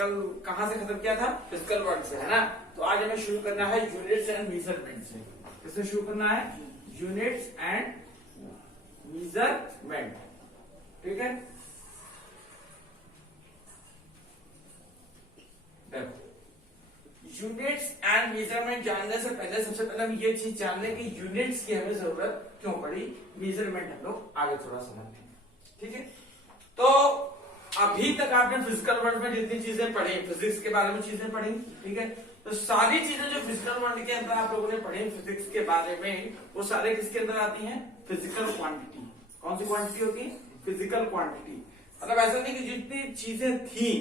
कल कहाँ से खत्म किया था? फिजिकल वर्ड से, है ना। तो आज हमें शुरू करना है यूनिट्स एंड मेजरमेंट से। किससे शुरू करना है? यूनिट्स एंड मेजरमेंट, ठीक है। यूनिट्स एंड मेजरमेंट जानने से पहले सबसे पहले हम ये चीज जान लें कि यूनिट्स की हमें जरूरत क्यों पड़ी, मेजरमेंट हम लोग आगे थोड़ा समझते हैं, ठीक है। तो अभी तक आपने फिजिकल वर्ल्ड में जितनी चीजें पढ़ी, फिजिक्स के बारे में चीजें पढ़ी, ठीक है। तो सारी चीजें जो फिजिकल वर्ल्ड के अंदर आप लोगों ने पढ़ी फिजिक्स के बारे में, वो सारे किसके अंदर आती हैं? Physical quantity. कौन सी क्वांटिटी होती है? Physical quantity. मतलब ऐसा नहीं कि जितनी चीजें थी,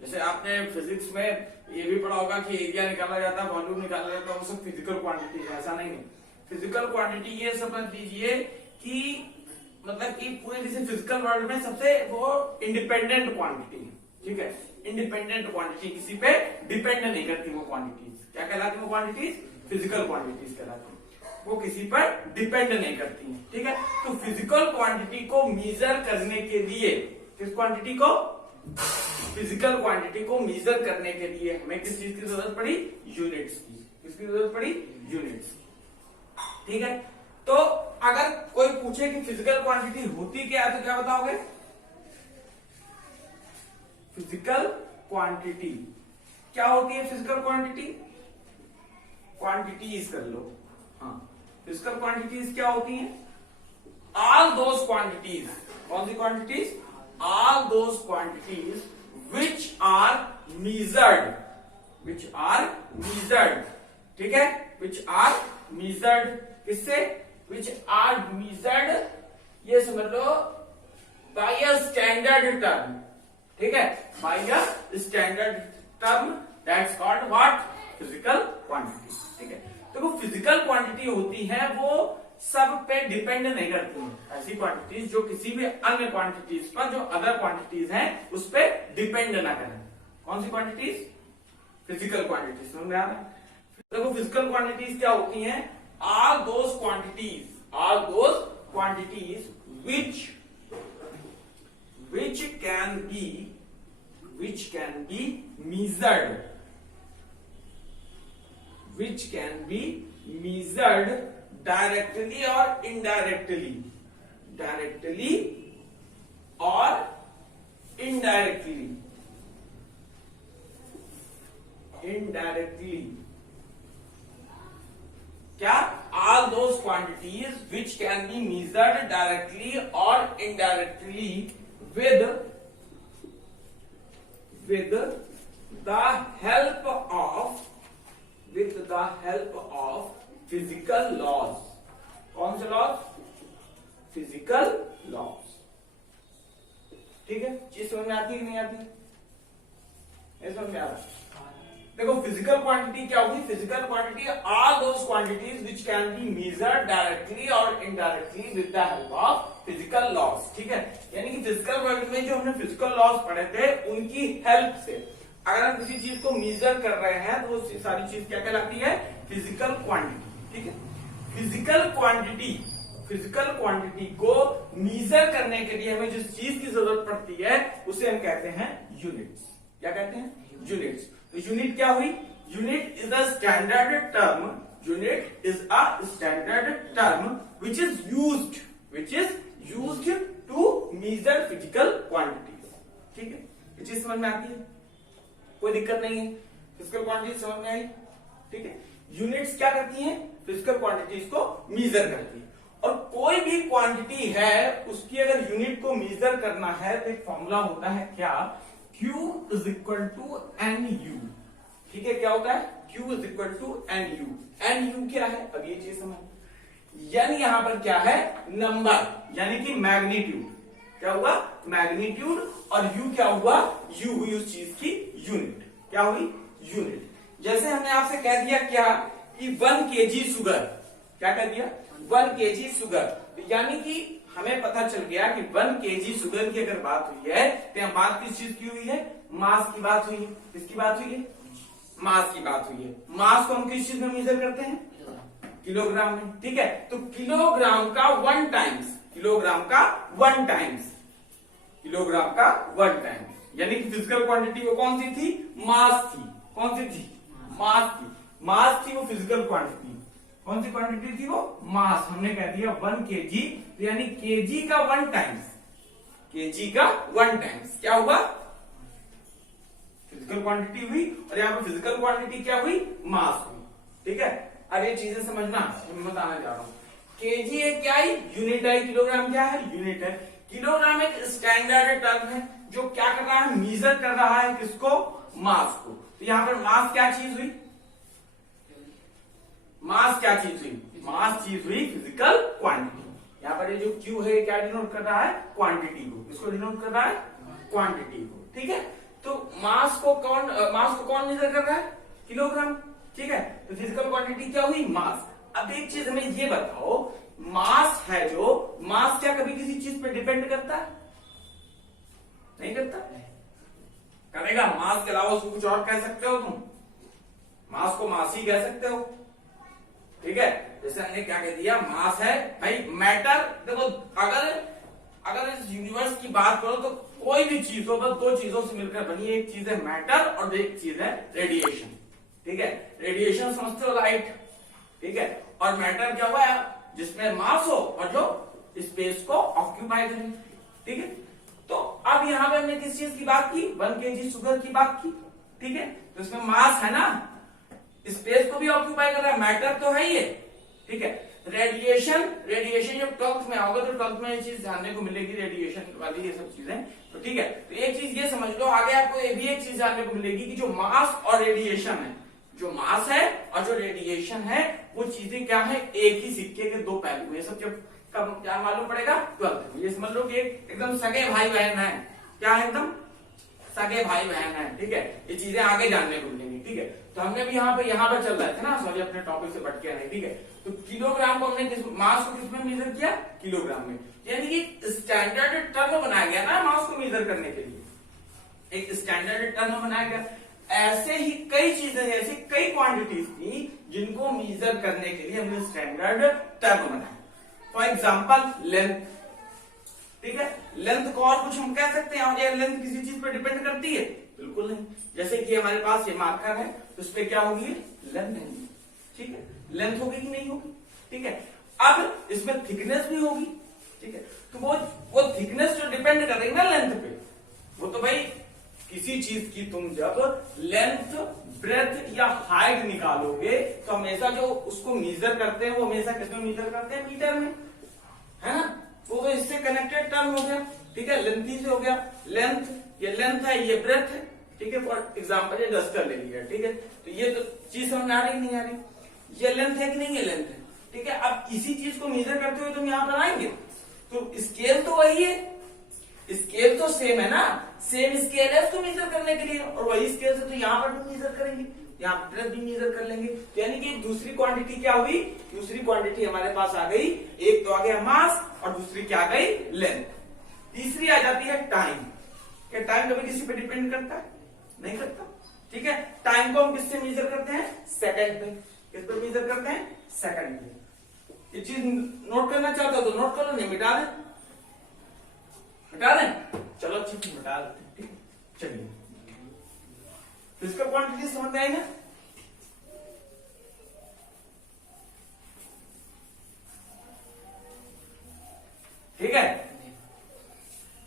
जैसे आपने फिजिक्स में ये भी पढ़ा होगा कि एरिया निकाला जाता है, वॉल्यूम निकाला जाता है, वो सब फिजिकल क्वांटिटी है, ऐसा नहीं है। फिजिकल क्वांटिटी ये समझ लीजिए कि मतलब कि पूरे किसी फिजिकल वर्ल्ड में सबसे वो इंडिपेंडेंट क्वांटिटी है, ठीक है। इंडिपेंडेंट क्वांटिटी, किसी पे डिपेंड नहीं करती वो क्वांटिटीज। क्या कहलाती वो क्वांटिटीज? फिजिकल क्वांटिटीज कहलाती है। वो किसी पर डिपेंड नहीं करती है, ठीक है। तो फिजिकल क्वांटिटी को मेजर करने के लिए, किस क्वांटिटी को? फिजिकल क्वांटिटी को मेजर करने के लिए हमें किस चीज की जरूरत पड़ी? यूनिट्स की। किसकी जरूरत पड़ी? यूनिट्स, ठीक है। तो अगर कोई पूछे कि फिजिकल क्वांटिटी होती क्या है, तो क्या बताओगे? फिजिकल क्वांटिटी क्या होती है? फिजिकल क्वांटिटी क्वांटिटीज कर लो, हाँ। फिजिकल क्वांटिटीज क्या होती हैं? All those quantities. कौन सी quantities? All those quantities which are measured, which are measured, ठीक है। which are measured किससे? which are measured, ये समझ लो, by a standard term, ठीक है। by a standard term that's called what? physical quantity, ठीक है। तो वो फिजिकल क्वांटिटी होती है, वो सब पे डिपेंड नहीं करती है। ऐसी क्वांटिटीज जो किसी भी अन्य क्वांटिटीज पर, जो अदर क्वांटिटीज हैं, उस पे डिपेंड ना करें। कौन सी क्वांटिटीज? Physical quantities. समझ में आ रहा है? देखो फिजिकल क्वांटिटीज क्या होती हैं? All those quantities which can be measured directly or indirectly, क्या? all those quantities which can be measured directly or indirectly with the help of physical laws. कौन से लॉज? फिजिकल लॉज, ठीक है। चीज समझ में आती है कि नहीं आती? समझ में आ रहा है? देखो फिजिकल क्वांटिटी क्या होगी? Physical quantity are those quantities which can be measured directly और indirectly with the help of physical laws, ठीक है। यानी कि फिजिकल वर्ल्ड में जो हमने फिजिकल लॉज पढ़े थे, उनकी हेल्प से अगर हम किसी चीज को मेजर कर रहे हैं, तो वो सारी चीज क्या कहलाती है? फिजिकल क्वांटिटी, ठीक है। फिजिकल क्वांटिटी को मेजर करने के लिए हमें जिस चीज की जरूरत पड़ती है, उसे हम कहते हैं यूनिट्स। क्या कहते हैं? यूनिट्स। तो यूनिट क्या हुई? Unit is a standard term, which is used to measure physical quantities, ठीक है। ये चीज समझ में आती है? कोई दिक्कत नहीं है? फिजिकल क्वांटिटी समझ में आई, ठीक है। यूनिट्स क्या करती हैं? फिजिकल क्वांटिटीज को मेजर करती है। और कोई भी क्वांटिटी है, उसकी अगर यूनिट को मेजर करना है, तो एक फॉर्मूला होता है क्या? Q is equal to NU, ठीक है। क्या होता है? Q is equal to NU। NU क्या है? अब ये चीज समझ। N यहां पर क्या है? नंबर, यानी कि मैग्नीट्यूड। क्या हुआ? मैग्नीट्यूड। और U क्या हुआ? U हुई उस चीज की यूनिट। क्या हुई? यूनिट। जैसे हमने आपसे कह दिया क्या कि 1 kg शुगर, क्या कह दिया? 1 kg शुगर, यानी कि हमें पता चल गया कि 1 kg शुगर की अगर बात हुई है, तो यहां बात किस चीज की हुई है? मास की बात हुई है। किसकी बात हुई है? मास की बात हुई है। मास को हम किस चीज में मेजर करते हैं? किलोग्राम में, ठीक है। तो किलोग्राम का 1 टाइम्स यानी कि फिजिकल क्वांटिटी वो कौन सी थी, मास थी। कौन सी थी, मास थी। मास थी वो फिजिकल क्वांटिटी। कौन सी क्वांटिटी थी वो, मास। हमने कह दिया 1 kg, यानी kg का 1 टाइम्स, kg का 1 टाइम्स क्या हुआ, फिजिकल क्वांटिटी हुई, और यहाँ पे फिजिकल क्वांटिटी क्या हुई, मास हुई। ठीक है, अब ये चीजें समझना, मैं बताने जा रहा हूं। केजी है क्या है, यूनिट है। किलोग्राम क्या है, यूनिट है। किलोग्राम एक स्टैंडर्ड टर्म है जो क्या कर रहा है, मीजर कर रहा है किसको, मास को। तो यहाँ पर मास क्या चीज हुई, मास क्या चीज हुई, मास चीज हुई फिजिकल क्वांटिटी। यहाँ पर ये जो क्यू है क्या डिनोट कर रहा है, क्वांटिटी को। किसको डिनोट कर रहा है, क्वांटिटी को। ठीक है, तो मास को कौन मेजर कर रहा है, किलोग्राम। ठीक है, तो फिजिकल क्वांटिटी क्या हुई, मास। अब एक चीज हमें ये बताओ, मास है जो, मास क्या कभी किसी चीज पे डिपेंड करता है, नहीं करता, करेगा। मास के अलावा उसको कुछ और कह सकते हो तुम, मास को मास ही कह सकते हो। ठीक है, जैसे हमने क्या कह दिया, मास है भाई मैटर। देखो अगर इस यूनिवर्स की बात करो तो कोई भी चीज हो, बस दो चीजों से मिलकर बनी है। एक चीज है मैटर और एक चीज है रेडिएशन। ठीक है, रेडिएशन समझते हो, लाइट। ठीक है, और मैटर क्या हुआ, जिसमें मास हो और जो स्पेस को ऑक्यूपाई करे। ठीक है, तो अब यहां पे हमने किस चीज की बात की, 1 kg शुगर की बात की। ठीक है, तो इसमें मास है ना, स्पेस को भी ऑक्यूपाई कर रहा है, मैटर तो है ही है। ठीक है, रेडिएशन जब 12th में आओगे तो 12th में ये चीज जानने को मिलेगी, रेडिएशन वाली ये सब चीजें। तो ठीक है, तो एक चीज ये समझ लो, आगे आपको ये भी एक चीज जानने को मिलेगी कि जो मास और रेडिएशन है, जो मास है और जो रेडिएशन है, वो चीजें क्या है, एक ही सिक्के के दो पहलू। ये सब जब कब क्या मालूम पड़ेगा, 12th में। ये समझ लो कि एकदम सगे भाई बहन है, क्या है, एकदम सगे भाई बहन है। ठीक है, ये चीजें आगे जानने को मिलेंगी। ठीक है, तो हमने भी यहाँ पे चल रहे थे ना, सॉरी अपने टॉपिक से भटके नहीं। ठीक है, तो किलोग्राम को हमने मास को किसमें मेजर किया, किलोग्राम में। यानी कि स्टैंडर्ड टर्म बनाया गया ना मास को मेजर करने के लिए, एक स्टैंडर्ड टर्म बनाया गया। ऐसे ही कई चीजें, ऐसी कई क्वांटिटीज थी जिनको मेजर करने के लिए हमने स्टैंडर्ड टर्म बनाया। For example length. ठीक है, लेंथ को और कुछ हम कह सकते हैं, और ये लेंथ किसी चीज पर डिपेंड करती है, बिल्कुल नहीं। जैसे कि हमारे पास ये मार्कर है, तो उस पर क्या होगी, लेंथ है। ठीक है, लेंथ होगी कि नहीं होगी। ठीक है, अब इसमें थिकनेस भी होगी। ठीक है, तो वो थिकनेस जो डिपेंड कर रही है ना लेंथ पे, वो तो भाई किसी चीज की तुम जब लेंथ, ब्रेथ या हाइट निकालोगे तो हमेशा जो उसको मेजर करते हैं वो हमेशा किसमें मेजर करते हैं, मीटर में, है ना। वो तो इससे कनेक्टेड टर्म हो गया। ठीक है, लेंथ से हो गया, लेंथ, ये लेंथ है, ये ब्रेथ है। ठीक है, फॉर एग्जाम्पल ये डस्टर ले लिया। ठीक है, तो ये तो चीज समझ आ रही नहीं आ रही, ये लेंथ है कि नहीं, ये लेंथ है। ठीक है, अब इसी चीज को मेजर करते हुए तुम यहाँ पर आएंगे तो स्केल तो वही है, स्केल तो सेम है ना, सेम स्केल है उसको मेजर करने के लिए, और वही स्केल से तो यहाँ पर भी मेजर करेंगे, यहाँ पर भी मेजर कर लेंगे। तो यानी कि दूसरी क्वांटिटी क्या हुई, दूसरी क्वांटिटी हमारे पास आ गई। एक तो आ गया मास और दूसरी क्या आ गई, लेंथ। तीसरी आ जाती है टाइम। क्या टाइम कभी किसी पे डिपेंड करता है, नहीं करता। ठीक है, टाइम को हम किससे मेजर करते हैं, सेकंड पे। किस पे मेजर करते हैं, सेकंड पे। ये चीज नोट करना चाहते हो तो नोट कर लो, नहीं मिटा दें, मिटा दें, चलो अच्छी चीज मिटा देते हैं। ठीक है, चलिए तो इसका क्वांटिटी समझ में आई ना। ठीक है,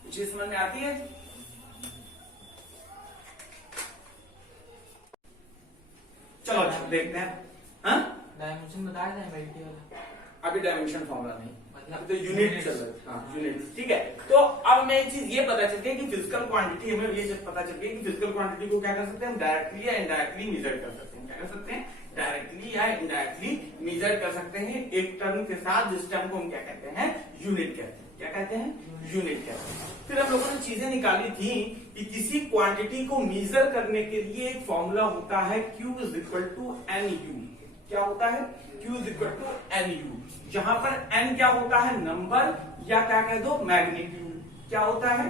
चीज समझ में आती है। चलो अच्छा देखते हैं। हाँ, डायमेंशन बता रहे हैं मल्टी वाला, अभी डायमेंशन फॉर्मूला नहीं, मतलब तो यूनिट चल रहा है। हाँ, यूनिट। ठीक है, तो अब हमें एक चीज ये पता चल गई कि फिजिकल क्वांटिटी, हमें ये पता चल गई कि फिजिकल क्वांटिटी को क्या कर सकते हैं हम, डायरेक्टली या इनडायरेक्टली मेजर कर सकते हैं। क्या कर सकते हैं, डायरेक्टली या इनडायरेक्टली मेजर कर सकते हैं एक टर्म के साथ, जिस टर्म को हम क्या कहते हैं, यूनिट कहते हैं। क्या कहते हैं, यूनिट कहते हैं। फिर हम लोगों ने चीजें निकाली थी कि किसी क्वांटिटी को मेजर करने के लिए एक फॉर्मूला होता है, Q is equal to N U. क्या होता है, Q is equal to N U, जहां पर n क्या होता है, नंबर, या क्या कह दो, मैग्नीट्यूड। क्या होता है,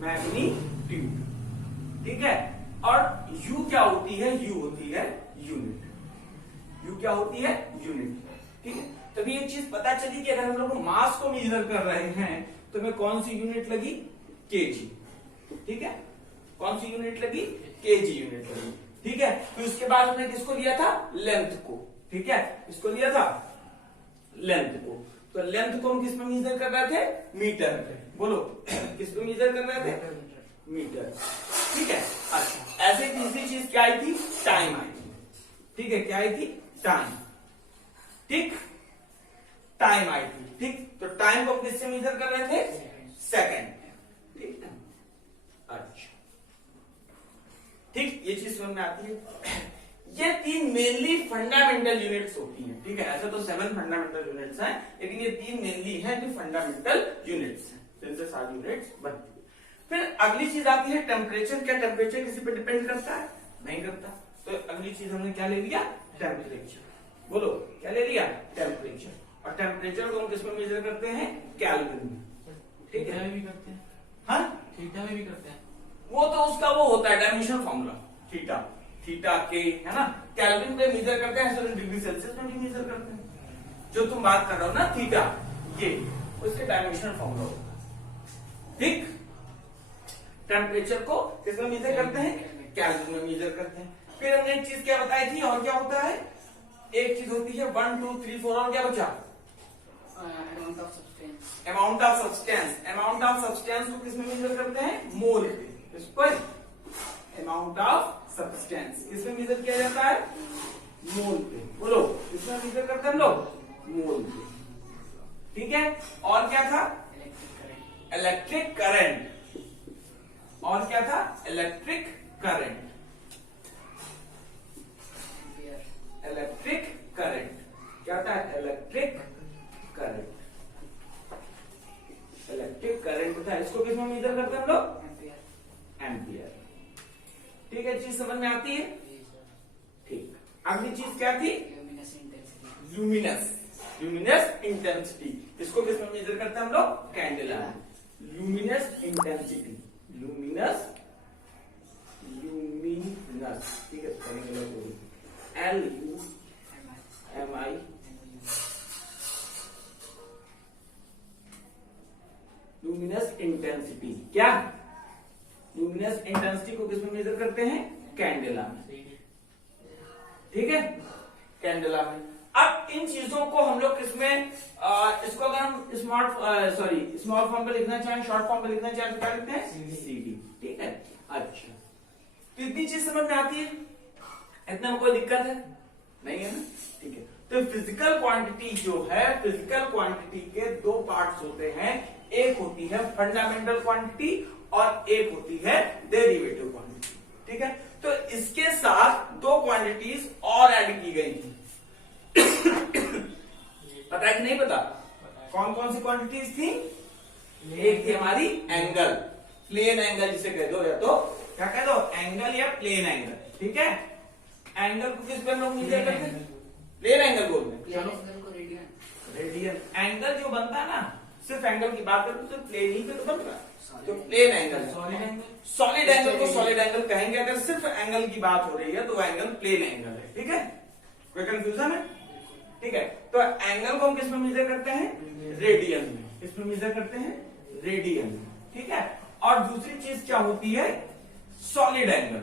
मैग्नीट्यूड। ठीक है, और U क्या होती है, U होती है यूनिट। U क्या होती है, यूनिट। ठीक है, तभी एक चीज पता चली कि अगर हम लोग मास को मेजर कर रहे हैं तो हमें कौन सी यूनिट लगी, केजी। ठीक है, कौन सी यूनिट लगी, केजी यूनिट लगी। ठीक है, तो इसके बाद हमने किसको लिया था, लेंथ को। ठीक है, इसको लिया था लेंथ को। तो लेंथ को हम किस में मेजर कर रहे थे, मीटर पे। बोलो किस पे मेजर कर रहे थे, मीटर। ठीक है, अच्छा ऐसे तीसरी चीज क्या आई थी, टाइम आई थी। ठीक है, क्या आई थी, टाइम। ठीक, टाइम आई थी। ठीक, तो टाइम को हम किससे मेजर कर रहे थे, सेकंड। ठीक है, अच्छा ठीक, ये चीज समझ में आती है। ये तीन मेनली फंडामेंटल यूनिट्स होती हैं। ठीक है, ऐसे तो 7 फंडामेंटल यूनिट्स हैं, लेकिन ये तीन मेनली हैं जो फंडामेंटल यूनिट्स हैं, जिनसे सारी यूनिट्स बनती है। फिर अगली चीज आती है टेम्परेचर। क्या टेम्परेचर किसी पे डिपेंड करता है, नहीं करता। तो अगली चीज हमने क्या ले लिया, टेम्परेचर। बोलो क्या ले लिया, टेम्परेचर। और टेम्परेचर को हम किसमें मेजर करते हैं, केल्विन में। ठीक है, भी करते हैं, हाँ थीटा में भी करते हैं। वो तो उसका वो होता है डायमेंशन फॉर्मूला, थीटा, थीटा के, है ना। केल्विन पे मेजर करते हैं, 100 डिग्री सेल्सियस में भी मेजर करते हैं। जो तुम बात कर रहे हो ना थीटा, ये उसके डायमेंशन फॉर्मूला होता है। ठीक, टेम्परेचर को किसमें मेजर करते हैं, केल्विन में मेजर करते हैं। फिर हमने एक चीज क्या बताई थी, और क्या होता है, एक चीज होती है 1 2 3 4, और क्या बचा, amount of substance. Amount of substance. Amount of substance को किसमें मेजर करते हैं, मोल पे। इस पर अमाउंट ऑफ सब्सटेंस किसमें मेजर किया जाता है, मोल पे। बोलो किसमें मेजर करते हैं हम लोग, मोल पे। ठीक है, और क्या था, इलेक्ट्रिक करंट। और क्या था, इलेक्ट्रिक करंट। इलेक्ट्रिक करंट क्या था, इलेक्ट्रिक करंट। इलेक्ट्रिक करंट था, इसको किसमें मेजर करते हैं हम लोग, एम्पियर। ठीक है, चीज समझ में आती है। ठीक, अगली चीज क्या थी, ल्यूमिनस। ल्यूमिनस इंटेंसिटी, इसको किसमें मेजर करते हैं हम लोग, candela. Luminous intensity, luminous, luminous. ठीक है, LUMI, ल्यूमिनस इंटेंसिटी। क्या, ल्यूमिनस इंटेंसिटी को किसमें मेजर करते हैं, कैंडेला में। ठीक है, कैंडेला में। अब इन चीजों को हम लोग किसमें, इसको अगर हम स्मॉल फॉर्म पे लिखना चाहें, शॉर्ट फॉर्म पे लिखना चाहें तो क्या लिखते हैं, CD। ठीक है, अच्छा तो इतनी चीज समझ में आती है, इतना में कोई दिक्कत है नहीं है ना। ठीक है, तो फिजिकल क्वांटिटी जो है, फिजिकल क्वांटिटी के दो पार्ट्स होते हैं, एक होती है फंडामेंटल क्वांटिटी और एक होती है डेरिवेटिव क्वांटिटी। ठीक है, तो इसके साथ दो क्वांटिटीज और ऐड की गई थी। पता है कि नहीं पता, कौन कौन सी क्वांटिटीज थी, एक थी हमारी एंगल, प्लेन एंगल जिसे कह दो, या तो क्या कह दो, एंगल या प्लेन एंगल। ठीक है, एंगल को किस पर लोग मेजर करते हैं, प्लेन एंगल बोलते हैं। रेडियन एंगल जो बनता है ना, सिर्फ एंगल की बात करें तो सिर्फ प्लेन ही पे तो बनता है, तो plane angle. Solid angle, solid angle को सॉलिड एंगल कहेंगे अगर सिर्फ एंगल की बात हो रही है, तो वो एंगल प्लेन एंगल है। ठीक है, कोई कंफ्यूजन है, ठीक है। तो एंगल को हम किसमें मेजर करते हैं, रेडियन में। किसमें मेजर करते हैं, रेडियन में। ठीक है, और दूसरी चीज क्या होती है, सॉलिड एंगल।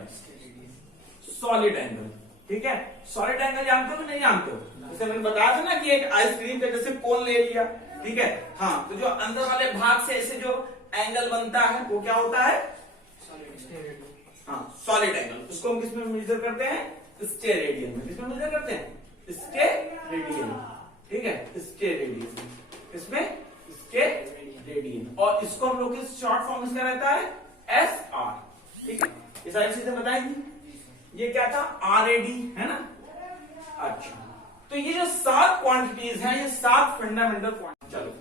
सॉलिड एंगल, ठीक है, सॉलिड एंगल जानते हो कि नहीं जानते हो, जैसे मैंने बताया था ना कि एक आइसक्रीम का जैसे कोन ले लिया, ठीक है, हाँ, तो जो अंदर वाले भाग से ऐसे जो एंगल बनता है वो क्या होता है, हाँ, सॉलिड एंगल। उसको हम किसमें मेजर करते हैं, स्टेरेडियन में। किसमें मेजर करते हैं, स्टेरेडियन। ठीक है, स्टेरेडियन, इसमें स्टेरेडियन। और इसको हम लोग किस शॉर्ट फॉर्म इसका रहता है, SR। ठीक है, ये सारी चीजें बताएंगी। ये क्या था, RAD, है ना। अच्छा, तो ये जो 7 क्वांटिटीज हैं, ये 7 फंडामेंटल क्वांटिटी। चलो,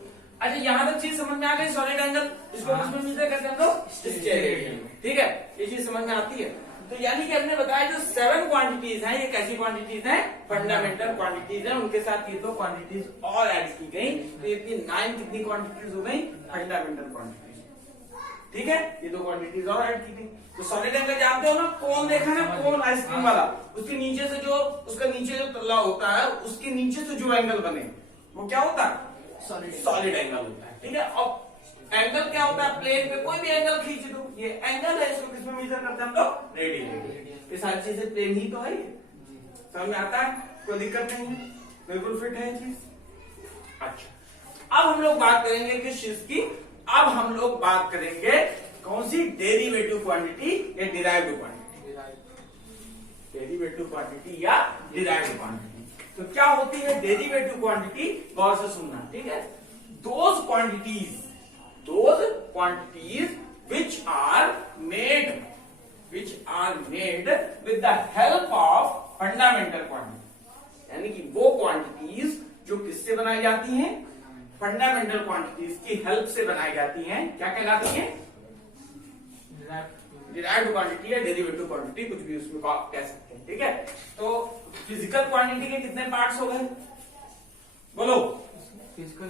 अच्छा यहां तक चीज समझ में आ गई, सॉलिड एंगल इसको किसमें मेजर करते हैं हम लोग, स्टेरेडियन। ठीक है, ये चीज समझ में आती है। तो यानी कि हमने बताया जो 7 क्वांटिटीज हैं, ये कैसी क्वांटिटीज हैं, फंडामेंटल क्वांटिटीज हैं, उनके साथ ये 2 क्वांटिटीज और ऐड की गई, तो ये 9 कितनी क्वांटिटीज हो गई, फंडामेंटल क्वांटिटीज। ठीक है, ये 2 क्वांटिटीज और ऐड की गई। तो सॉलिड एंगल जानते हो ना, कोन देखा ना, कोन आइसक्रीम वाला, उसके नीचे से जो, उसका नीचे जो तल्ला होता है, उसके नीचे से जो एंगल बने वो क्या होता है, सॉलिड एंगल होता है। ठीक है, अब एंगल क्या होता है, प्लेन पे कोई भी एंगल खींच दो, ये एंगल है, इसको किसमें मेजर करते हैं हम लोग, रेडियन। ये सारी चीजें प्लेन ही तो है, समझ में आता है, कोई दिक्कत नहीं है, बिल्कुल फिट है ये चीज। अच्छा, अब हम लोग बात करेंगे किस चीज की, अब हम लोग बात करेंगे कौन सी, डेरिवेटिव क्वांटिटी या डिराइव्ड क्वांटिटी, डेरिवेटिव क्वांटिटी या डिराइव्ड क्वांटिटी। तो क्या होती है डेरिवेटिव क्वांटिटी, गौर से सुनना, ठीक है। Those quantities which are made with the help of fundamental quantity, यानी कि वो क्वांटिटीज जो किससे बनाई जाती हैं, फंडामेंटल क्वांटिटीज की हेल्प से बनाई जाती हैं, क्या कहलाती हैं, डिराइव्ड क्वांटिटी या डेरिवेटिव क्वांटिटी, कुछ भी उसमें कह सकते हैं, ठीक है। तो फिजिकल क्वांटिटी के कितने पार्ट्स हो गए, बोलो, फिजिकल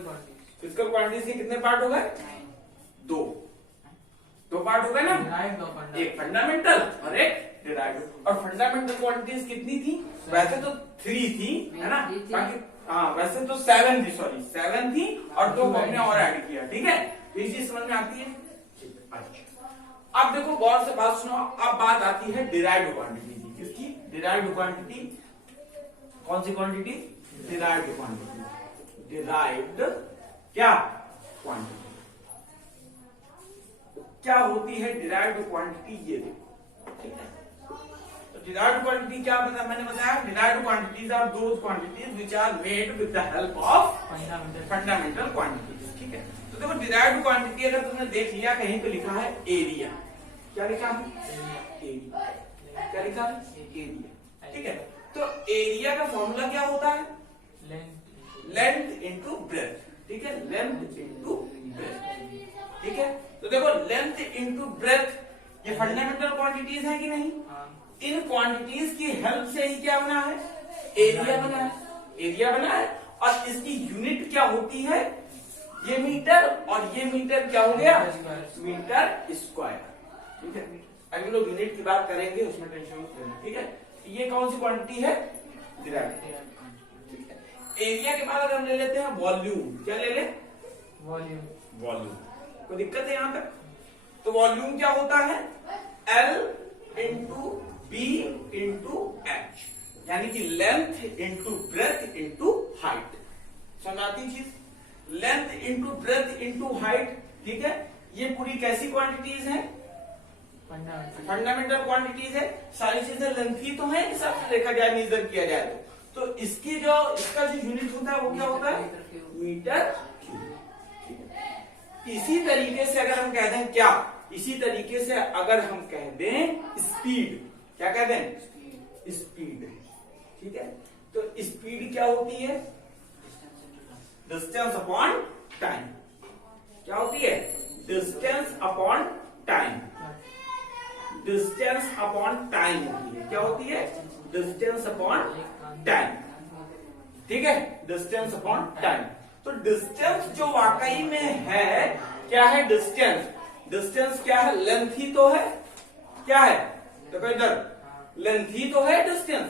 क्वांटिटीज के कितने पार्ट हो गए, दो पार्ट हो गए ना, एक फंडामेंटल और एक डिराइव्ड। और फंडामेंटल क्वांटिटीज कितनी थी, वैसे तो 3 थी, है ना, बाकी हाँ वैसे तो 7 थी, सॉरी 7 थी, और 2 हमने और ऐड किया, ठीक है, ये चीज समझ में आती है। अब देखो गौर से बात सुनो, अब बात आती है डिराइव्ड क्वांटिटी की, किसकी, डिराइव्ड क्वांटिटी, कौन सी क्वांटिटी, डिराइव्ड क्वांटिटी, डिराइव्ड क्या क्वांटिटी, क्या होती है डिराइव्ड क्वांटिटी, ये देखो, ठीक है। तो डिराइव्ड क्वांटिटी क्या बता, मैंने बताया, derived quantities are those quantities which are made with the help of fundamental quantities, ठीक है। तो देखो डिराइव्ड क्वांटिटी अगर तुमने देख लिया, कहीं पे लिखा है एरिया, क्या लिखा है, एरिया, क्या लिखा है, एरिया, ठीक है। तो एरिया का फॉर्मूला क्या होता है, लेंथ इंटू ब्रेथ, ठीक है, लेंथ इंटू ब्रेथ, ठीक है। तो देखो लेंथ इंटू ब्रेथ ये फंडामेंटल क्वांटिटीज है कि नहीं, इन क्वांटिटीज की हेल्प से ही क्या बना है, एरिया बना है, एरिया बना है। और इसकी यूनिट क्या होती है, ये मीटर, और ये मीटर क्या हो गया, मीटर स्क्वायर, ठीक है। अभी लोग यूनिट की बात करेंगे, उसमें टेंशन मत लेना, ठीक है। ये कौन सी क्वांटिटी है, डिराइव्ड, ठीक है। एरिया के बाद अगर हम ले लेते हैं वॉल्यूम, क्या ले ले, वॉल्यूम, कोई दिक्कत है यहां तक। तो वॉल्यूम क्या होता है, L into B into H, यानी कि length into breadth into height, समझाती चीज, length into breadth into height, ठीक है। ये पूरी कैसी क्वांटिटीज है, फंडामेंटल क्वांटिटीज है, सारी चीजें लेंथ ही तो है, हिसाब से देखा जाए, मेजर किया जाए तो इसकी जो, इसका जो यूनिट होता है वो क्या होता है, मीटर। इसी तरीके से अगर हम कह दें क्या, इसी तरीके से अगर हम कह दें स्पीड, क्या कह दें, स्पीड, ठीक है। तो स्पीड क्या होती है, डिस्टेंस अपॉन टाइम, क्या होती है, distance upon time, distance upon time होती है, क्या होती है, डिस्टेंस अपॉन टाइम, ठीक है, डिस्टेंस अपॉन टाइम। तो डिस्टेंस जो वाकई में है, क्या है डिस्टेंस, डिस्टेंस क्या है, लेंथ ही तो है, क्या है, देखो इधर, लेंथ ही तो है डिस्टेंस,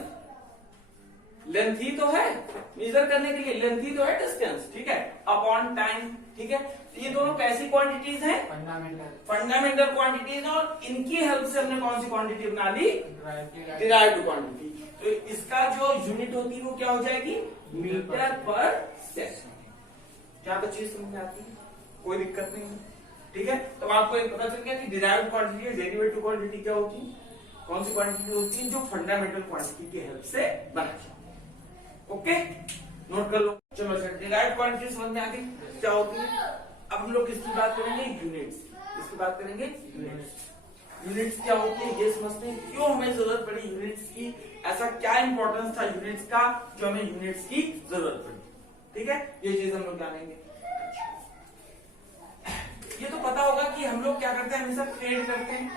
लेंथ ही तो है, मेजर करने के लिए लेंथ ही तो है डिस्टेंस, ठीक है, अपॉन टाइम, ठीक है। तो ये दोनों कैसी क्वांटिटीज हैं, फंडामेंटल क्वांटिटीज, और इनकी हेल्प से हमने कौन सी क्वांटिटी बना ली, डिराइव्ड क्वांटिटी। तो इसका जो यूनिट होती है वो क्या हो जाएगी, मीटर पर सेकंड। क्या तो चीज समझ में आती है, कोई दिक्कत नहीं है, ठीक है। तो आपको एक पता चल गया कि डिराइव्ड क्वांटिटी और डेरिवेटिव क्वांटिटी क्या होती है, कौन सी क्वांटिटी होती है, जो फंडामेंटल क्वांटिटी की हेल्प से बनाई। ओके, नोट कर लो। चलो सर, डिराइव्ड क्वांटिटी समझ में आ गई क्या होती है। अब हम लोग किसकी बात करेंगे, यूनिट्स, किसकी बात करेंगे, यूनिट्स। यूनिट्स क्या होती है ये समझते हैं, क्यों हमें जरूरत पड़ी यूनिट्स की, ऐसा क्या इंपॉर्टेंस था यूनिट्स का जो हमें यूनिट्स की जरूरत पड़ी, ठीक है। ये चीज हम लोग जानेंगे। ये तो पता होगा कि हम लोग क्या करते हैं, हमेशा ट्रेड करते हैं,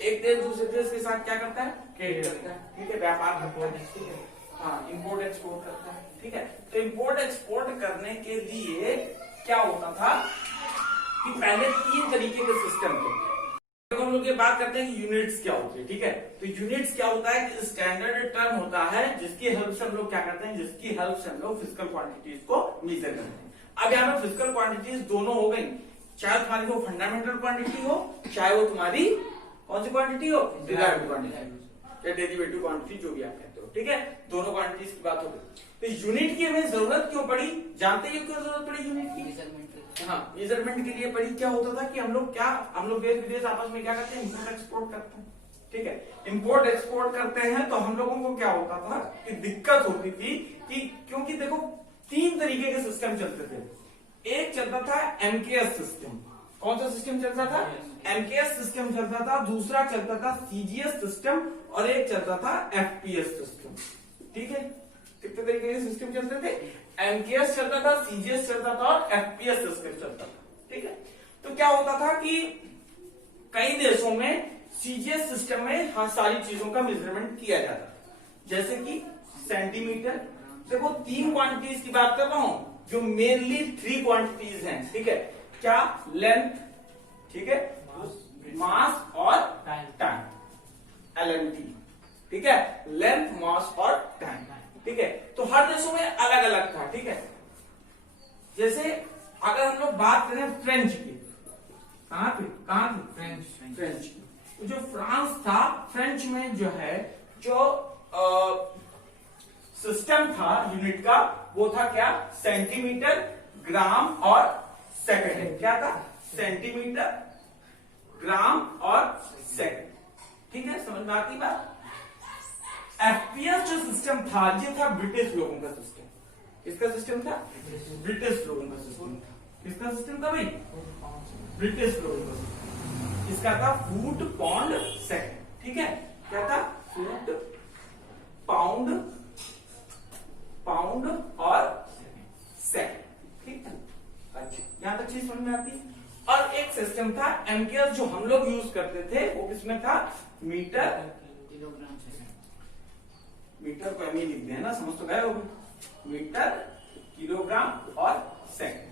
एक देश दूसरे देश के साथ क्या करता है, ट्रेड करता है, ठीक है, व्यापार करता है, ठीक है, हाँ, इंपोर्ट एक्सपोर्ट करता है, ठीक है। तो इंपोर्ट एक्सपोर्ट करने के लिए क्या होता था कि पहले 3 तरीके के सिस्टम थे। हम लोग ये बात करते हैं कि यूनिट्स क्या होती है, ठीक है। तो यूनिट्स क्या होता है कि स्टैंडर्ड टर्म होता है जिसकी हेल्प से हम लोग क्या करते हैं, जिसकी हेल्प से हम लोग फिजिकल क्वांटिटीज को मेजर करते हैं। अब यहाँ पे फिजिकल क्वांटिटीज दोनों हो गई, चाहे तुम्हारी वो फंडामेंटल क्वांटिटी हो, चाहे वो तुम्हारी कौन सी क्वांटिटी हो, डिराइव्ड क्वांटिटी या डेरिवेटिव क्वांटिटी, जो भी आप कहते हो, ठीक है। दोनों क्वांटिटीज की बात हो गई। तो यूनिट की हमें जरूरत क्यों पड़ी, जानते हो क्यों जरूरत पड़ी यूनिट की? मेजरमेंट। हाँ, मेजरमेंट के लिए पड़ी। क्या होता था कि हम लोग देश विदेश आपस में क्या करते हैं, इम्पोर्ट एक्सपोर्ट करते हैं, ठीक है। इम्पोर्ट एक्सपोर्ट करते हैं तो हम लोगों को क्या होता था कि दिक्कत होती थी कि क्योंकि देखो 3 तरीके के सिस्टम चलते थे। एक चलता था एमकेएस सिस्टम। कौन सा सिस्टम चलता था? एमकेएस सिस्टम चलता था। दूसरा चलता था सीजीएस सिस्टम और एक चलता था एफपीएस सिस्टम, ठीक है। कितने तरीके के सिस्टम चलते थे? एमकेएस चलता था, सीजीएस चलता था और एफपीएस सिस्टम चलता था, ठीक है। तो क्या होता था कि कई देशों में सीजीएस सिस्टम में हाँ सारी चीजों का मेजरमेंट किया जाता था, जैसे कि सेंटीमीटर। देखो 3 क्वांटिटीज की बात कर रहा हूं, जो मेनली 3 क्वांटिटीज हैं, ठीक है। क्या? लेंथ, ठीक है, मास और टाइम, एलएमटी, ठीक है। लेंथ, मास और टाइम, ठीक है। तो हर देशों में अलग अलग था, ठीक है। जैसे अगर हम लोग बात करें फ्रेंच की, कहां पे फ्रेंच की, तो जो फ्रांस था, फ्रेंच में जो है जो सिस्टम था यूनिट का, वो था क्या? सेंटीमीटर, ग्राम और सेकंड। क्या था? सेंटीमीटर, ग्राम और सेकंड, ठीक है। समझ में आती बात? एफपीएस जो सिस्टम था, ये था ब्रिटिश लोगों का सिस्टम। किसका सिस्टम था? ब्रिटिश लोगों का सिस्टम था। किसका सिस्टम था भाई? ब्रिटिश लोगों का सिस्टम। किसका था? फुट, पाउंड, सेकंड, ठीक है। क्या था? फुट, पाउंड और सेकंड, ठीक है। अच्छा, यहां तक चीज समझ में आती है। और एक सिस्टम था एमकेएस जो हम लोग यूज करते थे, वो किसमें था? Metre, kilogram, second. मीटर को एमई लिखते हैं ना, समझ तो गए होगे। मीटर, किलोग्राम और सेकंड।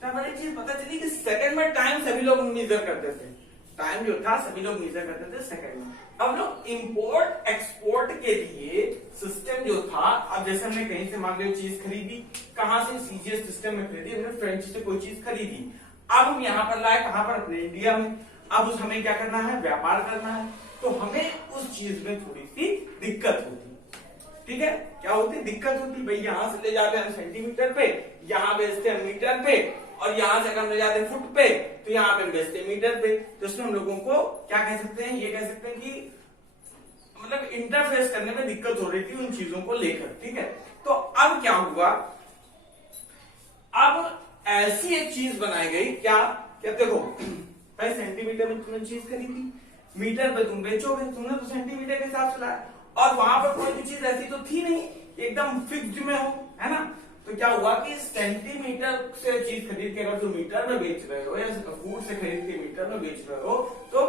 क्या बड़ी चीज पता चली कि सेकंड में टाइम सभी लोग मेजर करते थे। टाइम जो था सभी लोग मेजर करते थे सेकंड में। अब लोग इंपोर्ट एक्सपोर्ट के लिए सिस्टम जो था, अब जैसे हमने कहीं से मान लो चीज खरीदी, कहां से? सीजीएस सिस्टम में खरीदी, हमने फ्रेंच से कोई चीज खरीदी। अब हम यहां पर लाए, कहां पर? अपने इंडिया में। अब उस हमें क्या करना है? व्यापार करना है। तो हमें उस चीज में थोड़ी सी दिक्कत होती, ठीक है। क्या होती? दिक्कत होती भाई, यहां से ले जाते हैं हम सेंटीमीटर पे, यहां बेचते हैं मीटर पे, और यहां से अगर हम ले जाते हैं फुट पे, तो यहां पे बेचते हैं मीटर पे। तो इसमें हम लोगों को क्या कह सकते हैं? ये कह सकते हैं कि मतलब इंटरफेस करने में दिक्कत हो रही थी उन चीजों को लेकर, ठीक है। तो अब क्या हुआ? अब ऐसी एक चीज बनाई गई, क्या? देखो भाई, सेंटीमीटर में तुमने चीज खरीदी, मीटर पे तुम बेचोगे, तुमने तो सेंटीमीटर के हिसाब से लाया, और वहां पर कोई भी चीज ऐसी तो थी नहीं एकदम फिक्स्ड में हो, है ना। तो क्या हुआ कि सेंटीमीटर से चीज खरीद के अगर तुम मीटर में बेच रहे हो, या फूड से खरीद के मीटर में बेच रहे हो, तो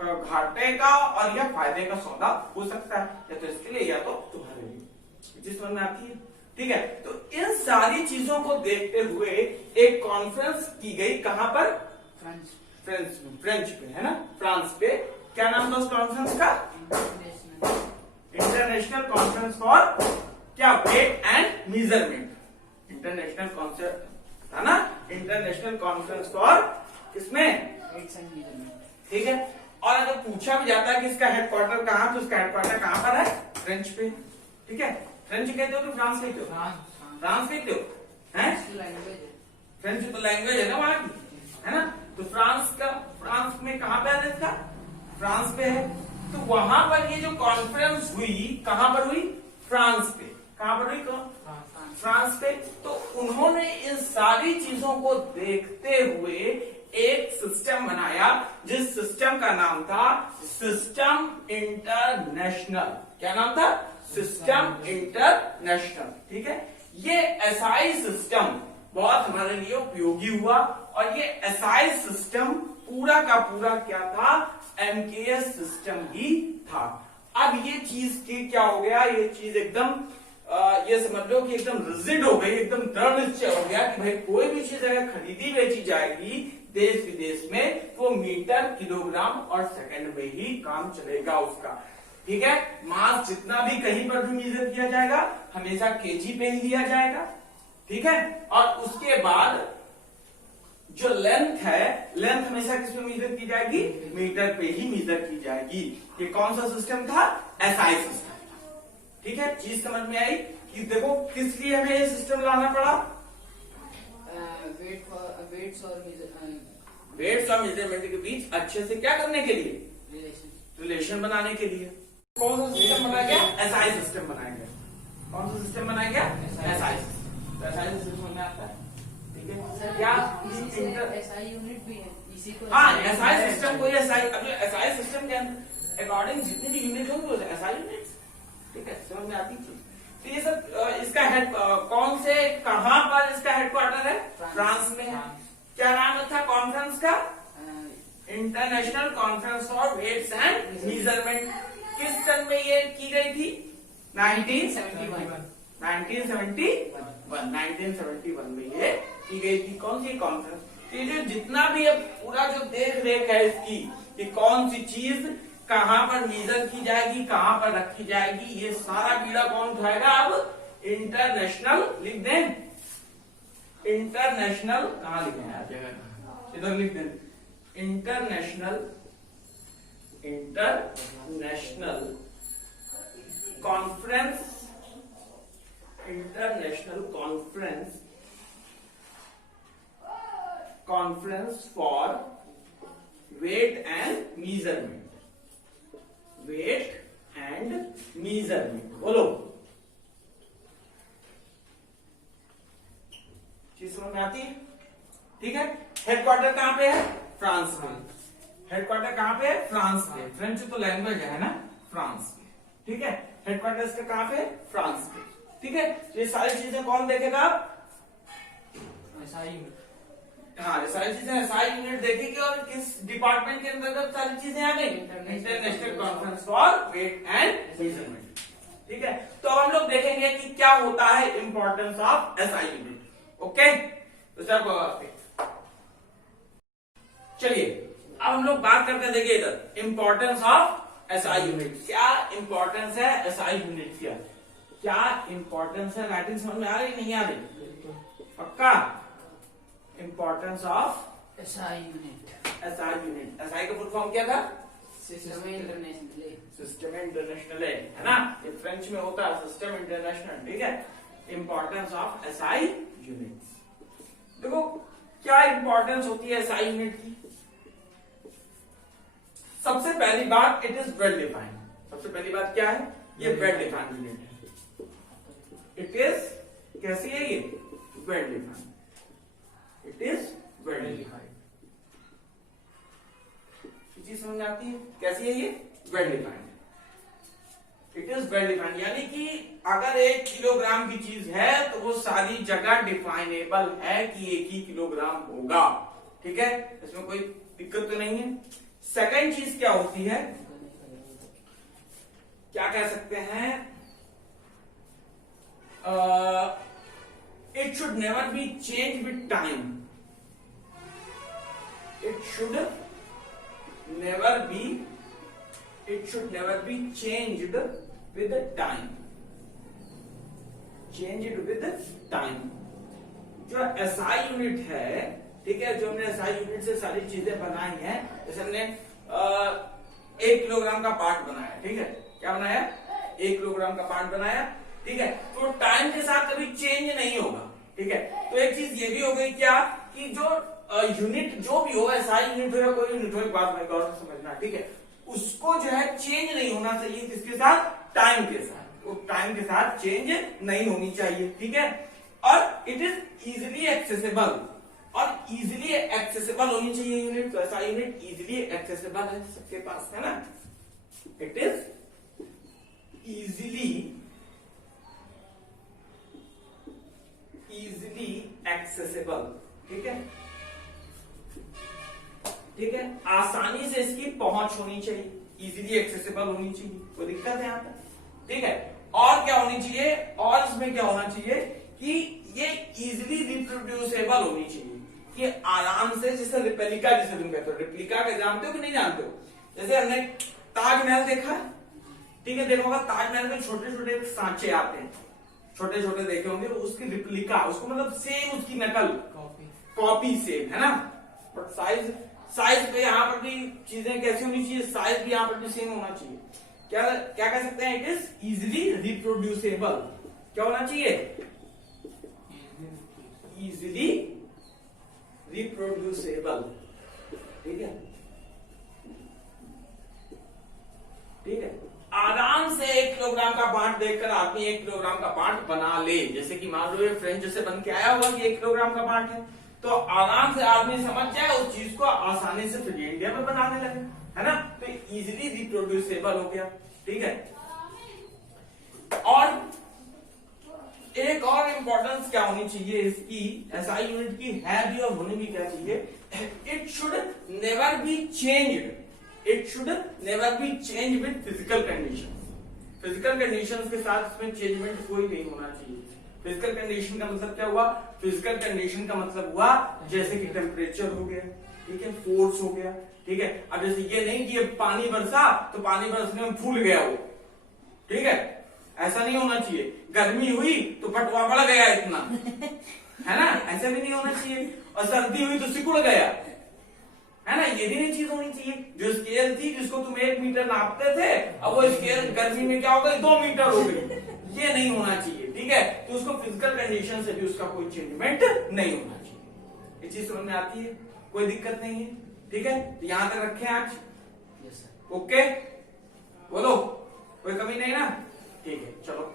घाटे का और या फायदे का सौदा हो सकता है, या तो इसके लिए या तो तुम्हारे लिए। जिस समझ में आती है, ठीक है। तो इन सारी चीजों को देखते हुए एक कॉन्फ्रेंस की गई, कहां पर? फ्रेंच पे, है ना, फ्रांस पे। क्या नाम था उस कॉन्फ्रेंस का? इंटरनेशनल कॉन्फ्रेंस फॉर क्या? Weight and measurement. International conference है ना, इंटरनेशनल कॉन्फ्रेंस फॉर किसमें? वेट्स एंड मेजरमेंट, ठीक है। और अगर पूछा भी जाता है कि इसका हेडक्वार्टर कहां, तो इसका हेडक्वार्टर कहां पर है? फ्रेंच पे, ठीक है। फ्रेंच कहते हो कि फ्रांस कहते हो? फ्रांस कहते हो, हैं? लैंग्वेज है। फ्रेंच तो लैंग्वेज है ना वहां की, है ना। तो फ्रांस में कहां पे है इसका? फ्रांस पे है। तो वहां पर ये जो कॉन्फ्रेंस हुई, कहां पर हुई? फ्रांस पे। कहां पर हुई? फ्रांस पे। तो उन्होंने इन सारी चीजों को देखते हुए एक सिस्टम बनाया, जिस सिस्टम का नाम था सिस्टम इंटरनेशनल। क्या नाम था? सिस्टम इंटरनेशनल, ठीक है। ये एसआई सिस्टम बहुत हमारे लिए उपयोगी हुआ, और ये एसआई सिस्टम पूरा का पूरा क्या था? एमकेएस सिस्टम ही था। अब ये चीज की क्या हो गया? ये चीज एकदम ये समझ लो कि एकदम रिजिड हो गई, एकदम दृढ़ निश्चय हो गया कि भाई कोई भी चीज अगर खरीदी बेची जाएगी देश विदेश में, तो मीटर, किलोग्राम और सेकंड में ही काम चलेगा उसका, ठीक है। मास जितना भी कहीं पर भी मेजर किया जाएगा, हमेशा केजी पे ही लिया जाएगा, ठीक है। और उसके बाद जो लेंथ है, लेंथ हमेशा किस पे मेजर की जाएगी? मीटर पे ही मेजर की जाएगी। ये कौन सा सिस्टम था? SI system. ठीक है, चीज समझ में आई कि देखो किस लिए हमें ये सिस्टम लाना पड़ा? वेट्स और मेजरमेंट के बीच अच्छे से क्या करने के लिए? रिलेशन बनाने के लिए। कौन सा सिस्टम बनाया गया? एसआई सिस्टम बनाया गया। कौन सा सिस्टम बनाया गया? SI system. एसआई सिस्टम में आता है, ठीक है। क्या एसआई यूनिट भी है इसी को? हाँ, एसआई सिस्टम को एसआई, अब जो एसआई सिस्टम के अकॉर्डिंग जितनी भी यूनिट होंगे वो एसआई यूनिट, ठीक है, समझ में आती चीज। तो ये सब इसका हेड कौन से कहां पर इसका हेडक्वार्टर है? फ्रांस में है। क्या नाम था कॉन्फ्रेंस का? International conference for weights and measurement. किस सन में ये की गई थी? 1971 में ये की गई थी। कौन सी कॉन्फ्रेंस? ये जो जितना भी अब पूरा जो देख रेख है इसकी कि कौन सी चीज कहां पर मेजर की जाएगी, कहां पर रखी जाएगी, ये सारा बीड़ा कौन उठाएगा? अब इंटरनेशनल लिख दें। इंटरनेशनल कहां लिखे हैं जगह? इधर लिख दें। International conference, international conference for weight and measurement. Weight and measurement, बोलो। चीज समझ में आती है? ठीक है। हेडक्वार्टर कहां पे है? फ्रांस में। हेडक्वार्टर कहां पे है? फ्रांस में। फ्रेंच तो लैंग्वेज है ना, फ्रांस में, ठीक है। हेडक्वार्टर इसका कहां पे? फ्रांस में, ठीक है। ये सारी चीजें कौन देखेगा? SI unit. हाँ, ये सारी चीजें एसआई यूनिट देखेगी। और किस डिपार्टमेंट के अंतर्गत सारी चीजें आ गई? International conference for weight and measurement, ठीक है। तो अब हम लोग देखेंगे कि क्या होता है importance of SI unit. Okay, तो सब चलिए अब हम लोग बात करते हैं। देखिए इधर इंपॉर्टेंस ऑफ एसआई यूनिट। क्या इंपॉर्टेंस है एसआई यूनिट की? क्या इंपॉर्टेंस है? राइटिंग समझ में आ रही नहीं आ रही? पक्का? Importance of SI unit. SI unit. SI का फुल फॉर्म क्या था? System international. सिस्टम इंटरनेशनल है ना, ये फ्रेंच में होता है सिस्टम इंटरनेशनल, ठीक है। Importance of SI unit. देखो क्या इंपॉर्टेंस होती है एसआई यूनिट की? सबसे पहली बात, इट इज वेल डिफाइंड। सबसे पहली बात क्या है? ये वेल डिफाइंड यूनिट है। इट इज, कैसी है ये? Well defined. It is well defined. चीज समझ में आती है? कैसी है ये? Well defined. It is well defined, यानी कि अगर 1 किलोग्राम की चीज है तो वो सारी जगह डिफाइनेबल है कि 1 ही किलोग्राम होगा, ठीक है। इसमें कोई दिक्कत तो नहीं है। सेकंड चीज क्या होती है? क्या कह सकते हैं? It should never be change with time. It should never be changed with time. Changed with time. जो एसआई यूनिट है, ठीक है, जो हमने एसआई यूनिट से सारी चीजें बनाई हैं, जैसे हमने 1 किलोग्राम का पार्ट बनाया, ठीक है। क्या बनाया? 1 किलोग्राम का पार्ट बनाया, ठीक है। तो टाइम के साथ कभी चेंज नहीं होगा, ठीक है। तो एक चीज ये भी हो गई क्या कि जो यूनिट जो भी हो, एसआई यूनिट हो या कोई यूनिट हो, एक बात मैं गौर से समझना, ठीक है, उसको जो है चेंज नहीं होना चाहिए। किसके साथ? टाइम के साथ। वो टाइम के साथ चेंज नहीं होनी चाहिए, ठीक है। और इट इज इजिली एक्सेसिबल, और इजिली एक्सेसिबल होनी चाहिए यूनिट। तो ऐसा यूनिट इजिली एक्सेसिबल है सबके पास, है ना। इट इज इजिली एक्सेसिबल, ठीक है, ठीक है। आसानी से इसकी पहुंच होनी चाहिए, इजिली एक्सेसिबल होनी चाहिए। कोई दिक्कत है यहाँ पर? ठीक है। और क्या होनी चाहिए? और इसमें क्या होना चाहिए कि ये इजिली रिप्रोड्यूसेबल होनी चाहिए, कि आराम से, जैसे रिप्लिका जिसे तुम कहते हो, रिप्लिका का जानते हो कि नहीं जानते हो? जैसे हमने ताजमहल देखा, ठीक है, देखा होगा ताजमहल में छोटे छोटे सांचे आते हैं, छोटे छोटे देखे होंगे, उसकी रिप्लिका, उसको मतलब सेम उसकी नकल, कॉपी सेम है ना, बट साइज पे यहाँ पर भी चीजें कैसी होनी चाहिए, साइज भी यहाँ पर भी सेम होना चाहिए। क्या क्या कह सकते हैं, इट इज इजिली रिप्रोड्यूसेबल। क्या होना चाहिए, इजिली रिप्रोड्यूसेबल। ठीक है, ठीक है। आराम से 1 किलोग्राम का बांट देखकर आदमी 1 किलोग्राम का बांट बना ले। जैसे कि मान लो ये फ्रेंच से बन के आया हुआ कि 1 किलोग्राम का बांट है, तो आराम से आदमी समझ जाए उस चीज को, आसानी से फिर इंडिया में बनाने लगे, है ना। तो इजिली रिप्रोड्यूसेबल हो गया। ठीक है, और एक और इंपॉर्टेंस क्या होनी चाहिए इसकी, एसआई यूनिट की है भी और होनी भी क्या चाहिए, it should never be changed, it should never be change with physical condition. Physical condition के साथ इसमें चेंजमेंट कोई नहीं होना चाहिए। फिजिकल कंडीशन का मतलब क्या हुआ, फिजिकल कंडीशन का मतलब हुआ जैसे कि टेम्परेचर हो गया, ठीक है, फोर्स हो गया, ठीक है। अब जैसे ये नहीं कि पानी बरसा तो पानी बरसने में फूल गया वो, ठीक है, ऐसा नहीं होना चाहिए। गर्मी हुई तो पटवा बढ़ गया इतना, है ना, ऐसा भी नहीं होना चाहिए। और सर्दी हुई तो सिकुड़ गया, है ना, ये भी नहीं चीज होनी चाहिए। जो स्केल थी जिसको तुम 1 मीटर नापते थे, अब वो स्केल गर्मी में क्या हो गई, 2 मीटर हो गई, ये नहीं होना चाहिए। ठीक है, तो उसको फिजिकल कंडीशन से भी उसका कोई चेंजमेंट नहीं होना चाहिए। ये चीज समझ में आती है, कोई दिक्कत नहीं है। ठीक है, तो यहां तक रखें आज, यस सर। ओके, बोलो, कोई कमी नहीं ना, ठीक है, चलो।